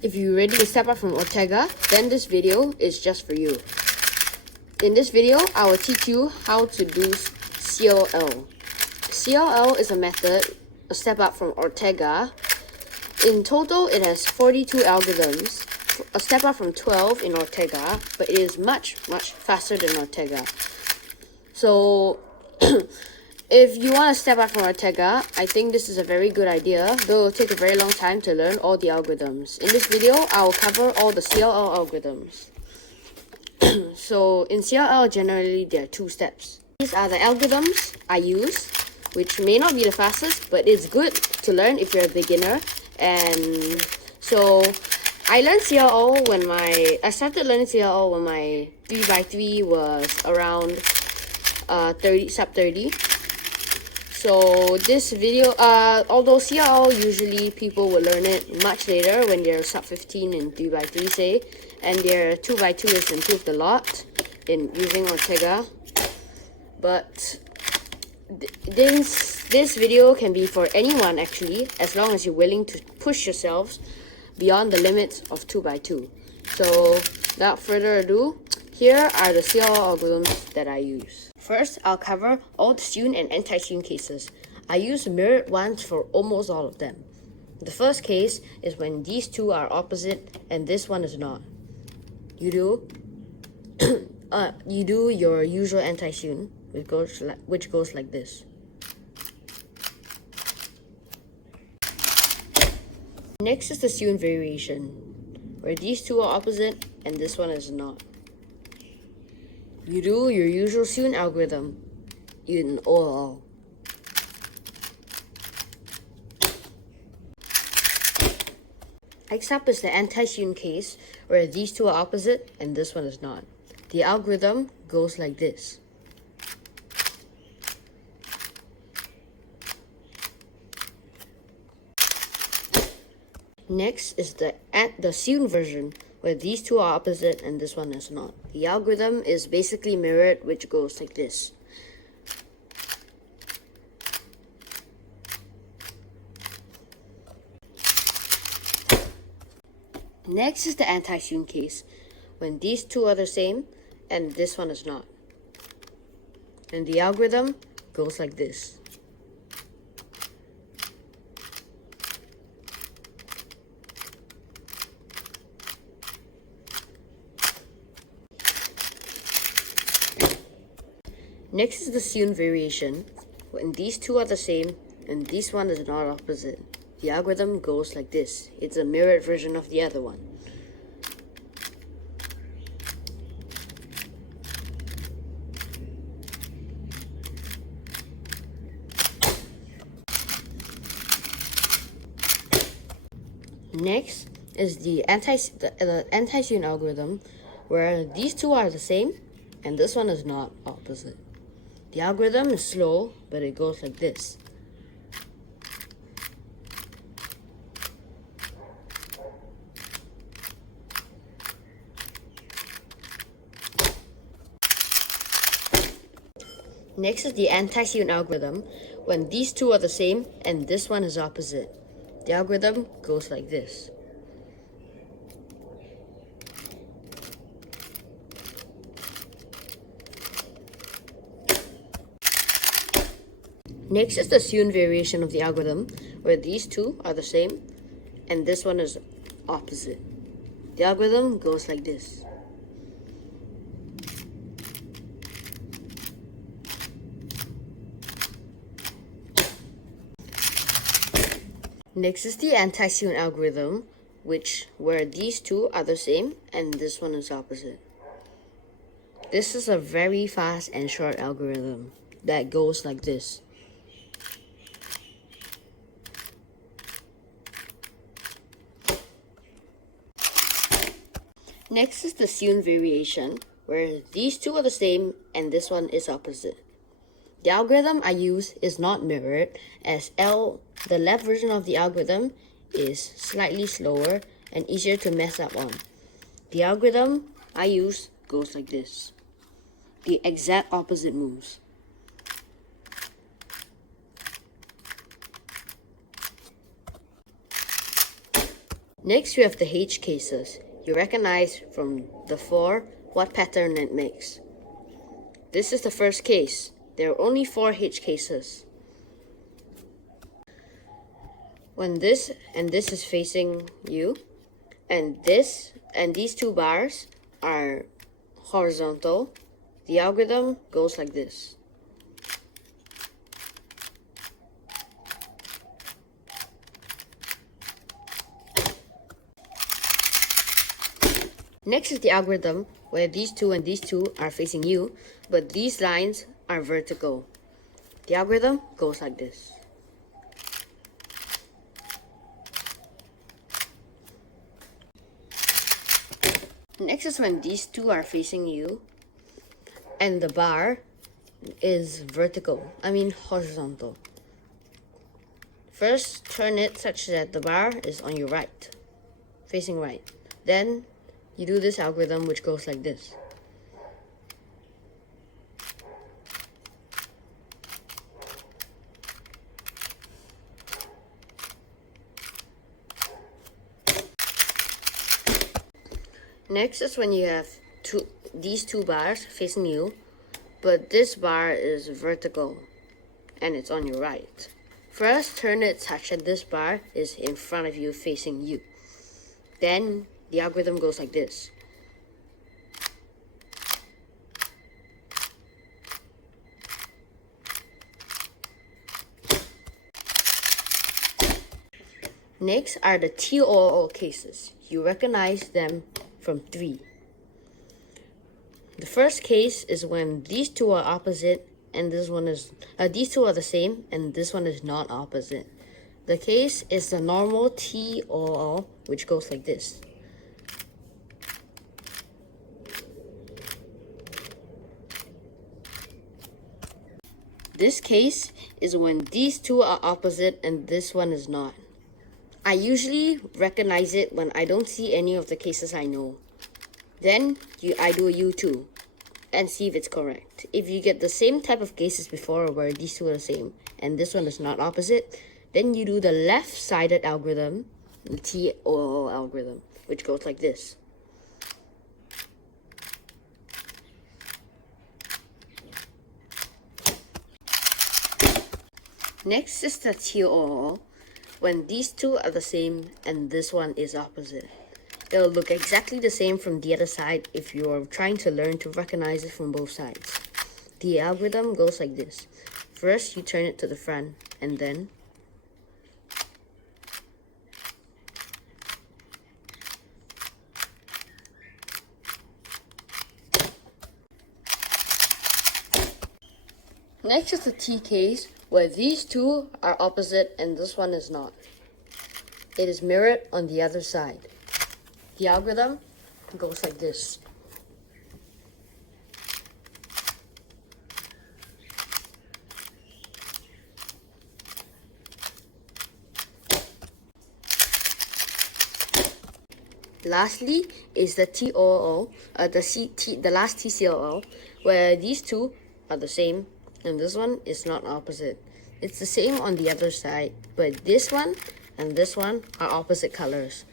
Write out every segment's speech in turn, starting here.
If you're ready to step up from Ortega, then this video is just for you. In this video, I will teach you how to do CLL. CLL is a method, a step up from Ortega. In total, it has 42 algorithms, a step up from 12 in Ortega, but it is much faster than Ortega. So, if you want to step up from Ortega, I think this is a very good idea, though it will take a very long time to learn all the algorithms. In this video, I will cover all the CLL algorithms. So, in CLL, generally, there are two steps. These are the algorithms I use, which may not be the fastest, but it's good to learn if you're a beginner. And so, I learned CLL when I started learning CLL when my 3x3 was around sub 30. So this video, although CLL usually people will learn it much later when they're sub 15 in 3x3 say, and their 2x2 is improved a lot in using Ortega. But this video can be for anyone actually, as long as you're willing to push yourselves beyond the limits of 2x2. So without further ado, here are the CLL algorithms that I use. First, I'll cover all the student and anti-student cases. I use mirrored ones for almost all of them. The first case is when these two are opposite and this one is not. You do your usual anti-student, which goes like this. Next is the student variation, where these two are opposite and this one is not. You do your usual student algorithm in OLL. Next up is the anti-student case, where these two are opposite and this one is not. The algorithm goes like this. Next is the student version, where these two are opposite and this one is not. The algorithm is basically mirrored, which goes like this. Next is the anti-student case, when these two are the same and this one is not. And the algorithm goes like this. Next is the student variation, when these two are the same and this one is not opposite. The algorithm goes like this. It's a mirrored version of the other one. Next is the anti-student algorithm, where these two are the same and this one is not opposite. The algorithm is slow, but it goes like this. Next is the anti-student algorithm, when these two are the same and this one is opposite. The algorithm goes like this. Next is the student variation of the algorithm, where these two are the same and this one is opposite. The algorithm goes like this. Next is the anti-student algorithm, where these two are the same and this one is opposite. This is a very fast and short algorithm that goes like this. Next is the student variation, where these two are the same and this one is opposite. The algorithm I use is not mirrored, as the left version of the algorithm is slightly slower and easier to mess up on. The algorithm I use goes like this. The exact opposite moves. Next, we have the H cases. You recognize from the 4 what pattern it makes. This is the first case. There are only 4 H cases. When this and this is facing you, and these 2 bars are horizontal, the algorithm goes like this. Next is the algorithm where these 2 and these 2 are facing you, but these lines are vertical. The algorithm goes like this. Next is when these 2 are facing you and the bar is horizontal. First, turn it such that the bar is on your right, facing right. Then you do this algorithm which goes like this. Next is when you have these 2 bars facing you, but this bar is vertical and it's on your right. First, turn it such that this bar is in front of you, facing you. Then the algorithm goes like this. Next are the TOO cases. You recognize them from 3. The first case is when these 2 are opposite and these 2 are the same and this one is not opposite. The case is the normal TOO, which goes like this. This case is when these 2 are opposite and this one is not. I usually recognize it when I don't see any of the cases I know. Then I do a U2 and see if it's correct. If you get the same type of cases before where these 2 are the same and this one is not opposite, then you do the left-sided algorithm, the TOO algorithm, which goes like this. Next is the TOO, when these 2 are the same and this one is opposite. They'll look exactly the same from the other side if you're trying to learn to recognize it from both sides. The algorithm goes like this. First, you turn it to the front, and then next is the T case, where these 2 are opposite and this one is not. It is mirrored on the other side. The algorithm goes like this. Lastly is the TOO, the last TCLL, where these 2 are the same and this one is not opposite. It's the same on the other side, but this one and this one are opposite colors.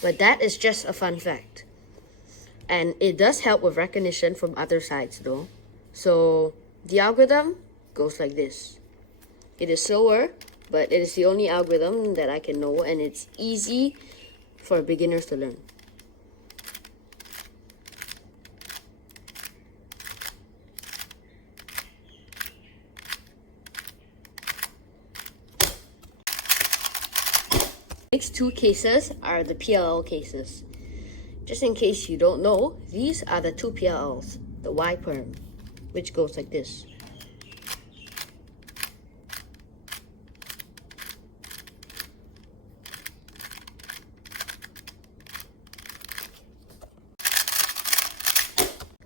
But that is just a fun fact. And it does help with recognition from other sides though. So the algorithm goes like this. It is slower, but it is the only algorithm that I can know, and it's easy for beginners to learn. Next 2 cases are the PLL cases. Just in case you don't know, these are the 2 PLLs, the Y perm, which goes like this.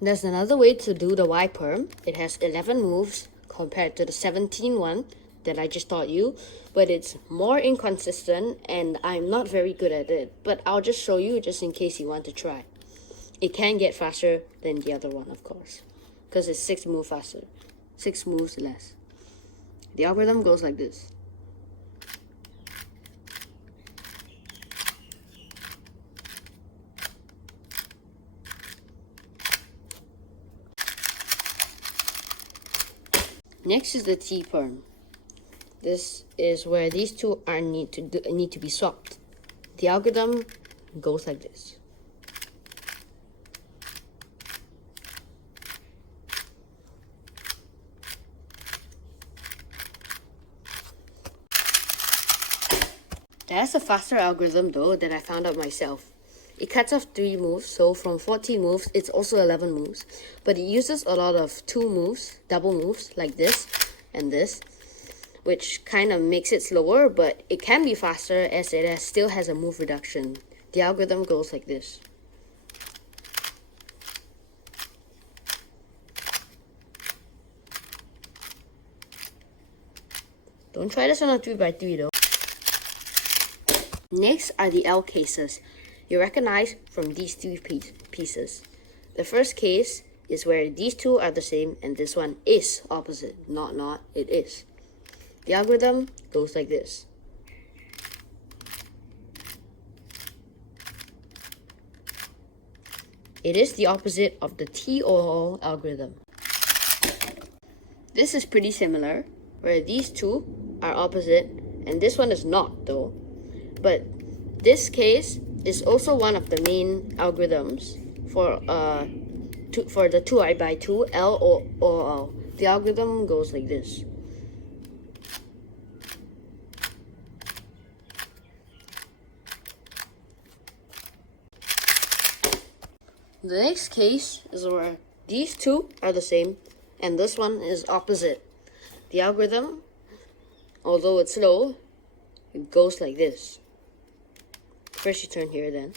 There's another way to do the Y perm. It has 11 moves compared to the 17 one that I just taught you, but it's more inconsistent and I'm not very good at it, but I'll just show you just in case you want to try. It can get faster than the other one, of course, because it's 6 moves faster, 6 moves less. The algorithm goes like this. Next is the T-perm. This is where these two need to be swapped. The algorithm goes like this. That's a faster algorithm though that I found out myself. It cuts off 3 moves, so from 14 moves, it's also 11 moves. But it uses a lot of 2 moves, double moves, like this and this, which kind of makes it slower, but it can be faster as it still has a move reduction. The algorithm goes like this. Don't try this on a 3x3 though. Next are the L cases. You recognize from these 3 pieces. The first case is where these two are the same and this one is opposite. Not, it is. The algorithm goes like this. It is the opposite of the TOO algorithm. This is pretty similar, where these two are opposite and this one is not though. But this case is also one of the main algorithms for the 2i/2 LOO. The algorithm goes like this. The next case is where these two are the same and this one is opposite. The algorithm, although it's slow, it goes like this. First you turn here then.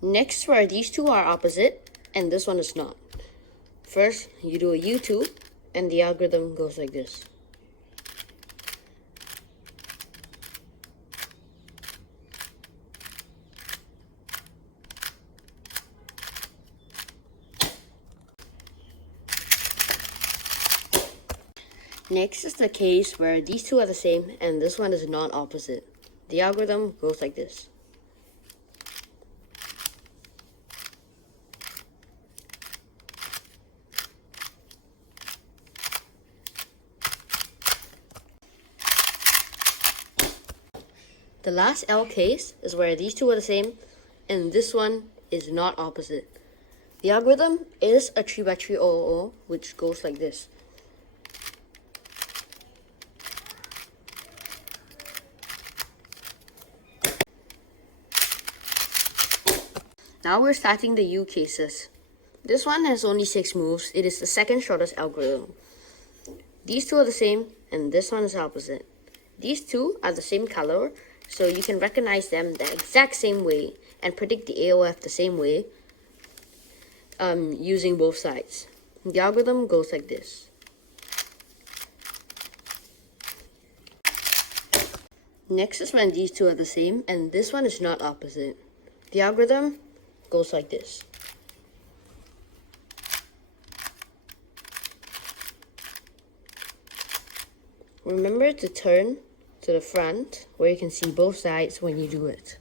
Next, where these two are opposite and this one is not. First, you do a U2 and the algorithm goes like this. Next is the case where these two are the same and this one is not opposite. The algorithm goes like this. The last L case is where these two are the same and this one is not opposite. The algorithm is a 3x3 OOO, which goes like this. Now we're starting the U cases. This one has only 6 moves. It is the second shortest algorithm. These two are the same and this one is opposite. These two are the same color, so you can recognize them the exact same way and predict the AOF the same way using both sides. The algorithm goes like this. Next is when these two are the same and this one is not opposite. The algorithm goes like this. Remember to turn to the front where you can see both sides when you do it.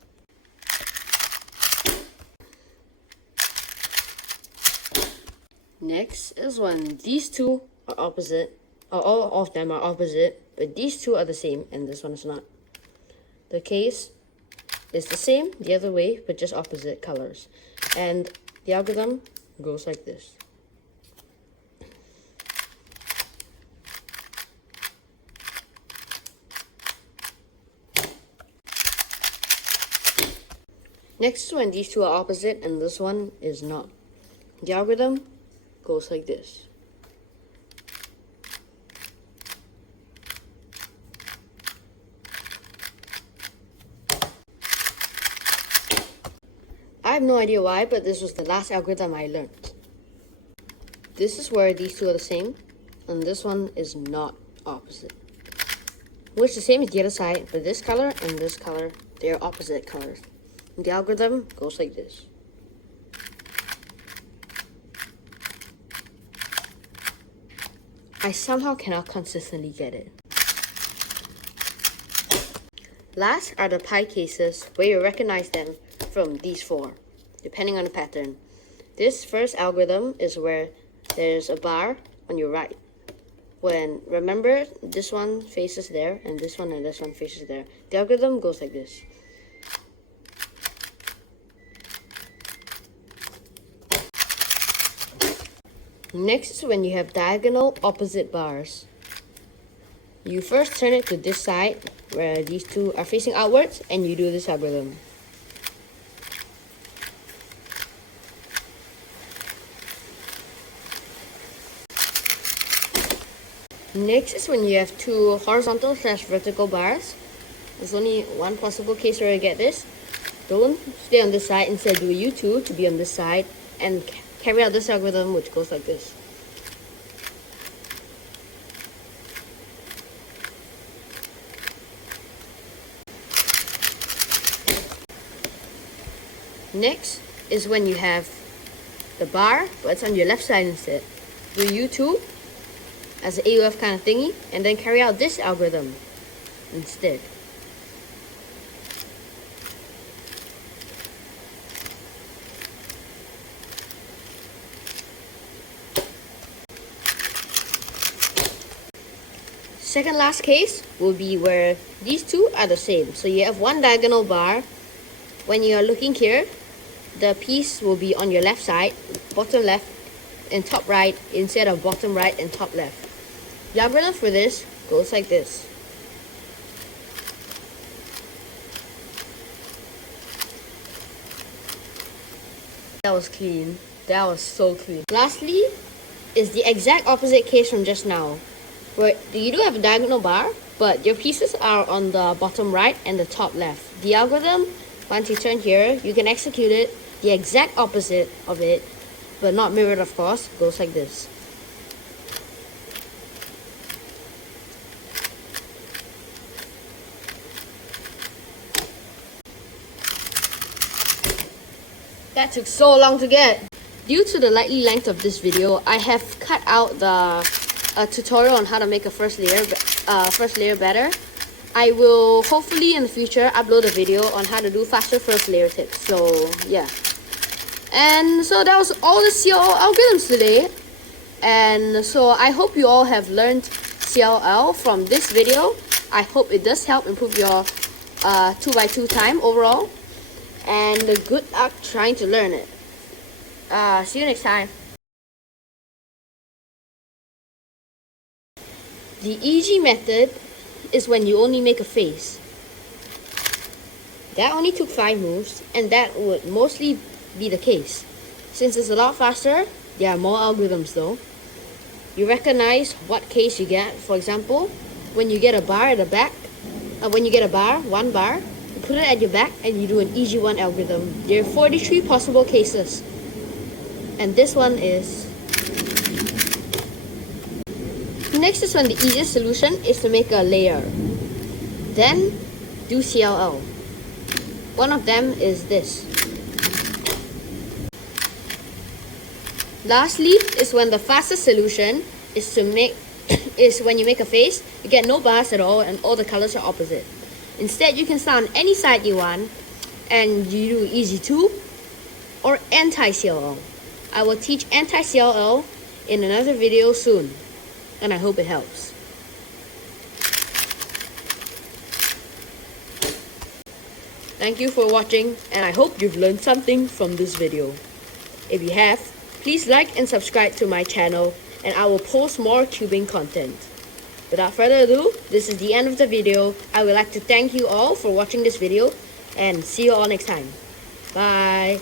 Next is when these two are opposite, or all of them are opposite, but these two are the same and this one is not. The case is the same the other way, but just opposite colors. And the algorithm goes like this. Next is when these two are opposite and this one is not. The algorithm goes like this. I have no idea why, but this was the last algorithm I learned. This is where these two are the same, and this one is not opposite. Which is the same as the other side, but this color and this color, they are opposite colors. And the algorithm goes like this. I somehow cannot consistently get it. Last are the pi cases, where you recognize them from these four, depending on the pattern. This first algorithm is where there's a bar on your right. Remember, this one faces there, and this one faces there. The algorithm goes like this. Next is when you have diagonal opposite bars. You first turn it to this side, where these two are facing outwards, and you do this algorithm. Next is when you have two horizontal/vertical bars. There's only one possible case where you get this. Don't stay on this side, instead do a U2 to be on this side, and carry out this algorithm, which goes like this. Next is when you have the bar, but it's on your left side instead. Do U2 as an AUF kind of thingy, and then carry out this algorithm instead. Second last case will be where these two are the same. So you have one diagonal bar. When you are looking here, the piece will be on your left side, bottom left and top right, instead of bottom right and top left. The algorithm for this goes like this. That was clean. That was so clean. Lastly is the exact opposite case from just now, where you do have a diagonal bar, but your pieces are on the bottom right and the top left. The algorithm, once you turn here, you can execute it the exact opposite of it, but not mirrored, of course. Goes like this. That took so long to get. Due to the likely length of this video, I have cut out the tutorial on how to make a first layer better. I will hopefully in the future upload a video on how to do faster first layer tips. So yeah. And so that was all the CLL algorithms today. And so I hope you all have learned CLL from this video. I hope it does help improve your 2x2 time overall. And good luck trying to learn it. See you next time. The easy method is when you only make a face. That only took 5 moves, and that would mostly be the case. Since it's a lot faster, there are more algorithms though. You recognize what case you get. For example, when you get a bar at the back, one bar, you put it at your back and you do an easy one algorithm. There are 43 possible cases. And this one is... Next is when the easiest solution is to make a layer. Then do CLL. One of them is this. Lastly is when the fastest solution is when you make a face, you get no bars at all and all the colors are opposite. Instead, you can start on any side you want and you do easy 2 or anti-CLL. I will teach anti-CLL in another video soon, and I hope it helps. Thank you for watching, and I hope you've learned something from this video. If you have, please like and subscribe to my channel, and I will post more cubing content. Without further ado, this is the end of the video. I would like to thank you all for watching this video, and see you all next time. Bye!